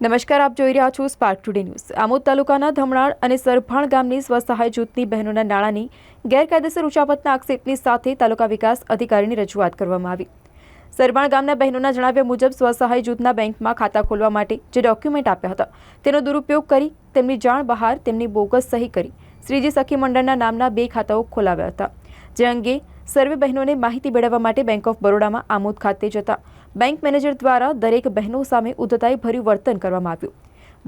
નમસ્કાર, આપ જોઈ રહ્યા છો સ્પાર્ક ટુડે ન્યૂઝ। આમોદ તાલુકાના ધમણાળ અને સરભાણ ગામની સ્વસહાય જૂથની બહેનોના નાણાંની ગેરકાયદેસર ઉચાપતના આક્ષેપની સાથે તાલુકા વિકાસ અધિકારીની રજૂઆત કરવામાં આવી। સરભાણ ગામના બહેનોના જણાવ્યા મુજબ સ્વસહાય જૂથના બેંકમાં ખાતા ખોલવા માટે જે ડોક્યુમેન્ટ આપ્યા હતા તેનો દુરુપયોગ કરી તેમની જાણ બહાર તેમની બોગસ સહી કરી શ્રીજી સખી મંડળના નામના 2 ખાતાઓ ખોલાવ્યા હતા। જે અંગે સર્વે બહેનોને માહિતી મેળવવા માટે બેંક ઓફ બરોડામાં આમોદ ખાતે જતા બેંક મેનેજર દ્વારા દરેક બહેનો સામે ઉદ્ધતાઈ ભર્યું વર્તન કરવામાં આવ્યું।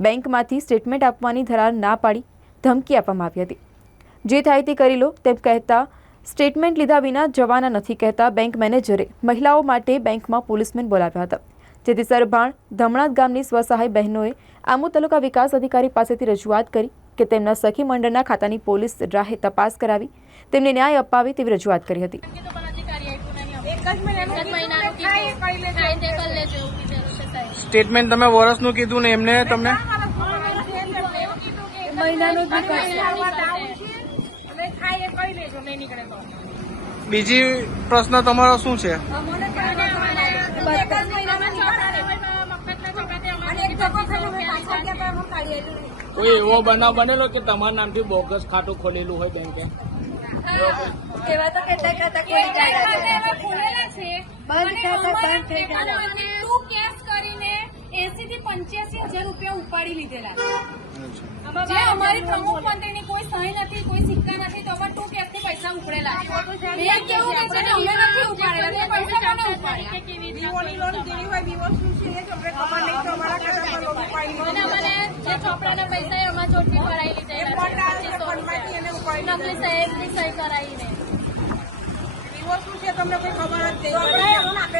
બેંકમાંથી સ્ટેટમેન્ટ આપવાની ધરાર ના પાડી ધમકી આપવામાં આવી હતી। જે થાય તે કરી લો તેમ કહેતા સ્ટેટમેન્ટ લીધા વિના જવાના નથી કહેતા બેંક મેનેજરે મહિલાઓ માટે બેંકમાં પોલીસમેન બોલાવ્યા હતા। જેથી સરભાણ ધમણાત ગામની સ્વસહાય બહેનોએ આમોદ તાલુકા વિકાસ અધિકારી પાસેથી રજૂઆત કરી કે તેમના સખી મંડળના ખાતાની પોલીસ રાહે તપાસ કરાવી તેમને ન્યાય અપાવે તેવી રજૂઆત કરી હતી। સ્ટેટમેન્ટ તમે વર્ષનું કીધું ને એમને તમને બીજી પ્રશ્ન તમારો શું છે? કોઈ એવો બનાવ બનેલો કે તમારા નામથી બોગસ ખાતું ખોલેલું હોય બેંકે? એવા તો કેટલા ખાતા ખોલેલા છે બંધ થઈ ગયા। 2 કેસ કરીને 80 થી 85,000 રૂપિયા ઉપાડી લીધેલા છે। જે અમારી પ્રમુખ મંત્રીની કોઈ સહી નથી, કોઈ સિક્કા નથી, તો અમારે 2 કેસથી પૈસા ઉપડેલા છે। એ કેવું કે છે અમે નથી ઉપાડેલા, તે પૈસા કોને ઉપાડ્યા? વિવોની લોન જેવી હોય વિવો શું છે એ તમને ખબર નહીં તો અમારા ખાતામાં લોન ઉપાડી અને મને જે ચોપડાના પૈસા એ અમાર જોડથી ભરાઈ લીધેલા છે। નકલી સાહેબની સહી કરાવીને તમને કોઈ ખબર જ નહીં।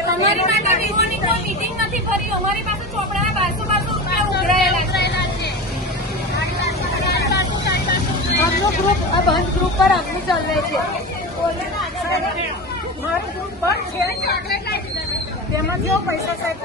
તમારી માટે વિવોની કોઈ મીટિંગ નથી ભરી, અમારી પાસે ચોપડાના 1200 રૂપિયા ઉઘરાયેલા છે। हमलोग ग्रुप अब हम ग्रुप पर अपनी चल रहे थे हमारे ग्रुप पर तेमा जो पैसा साहब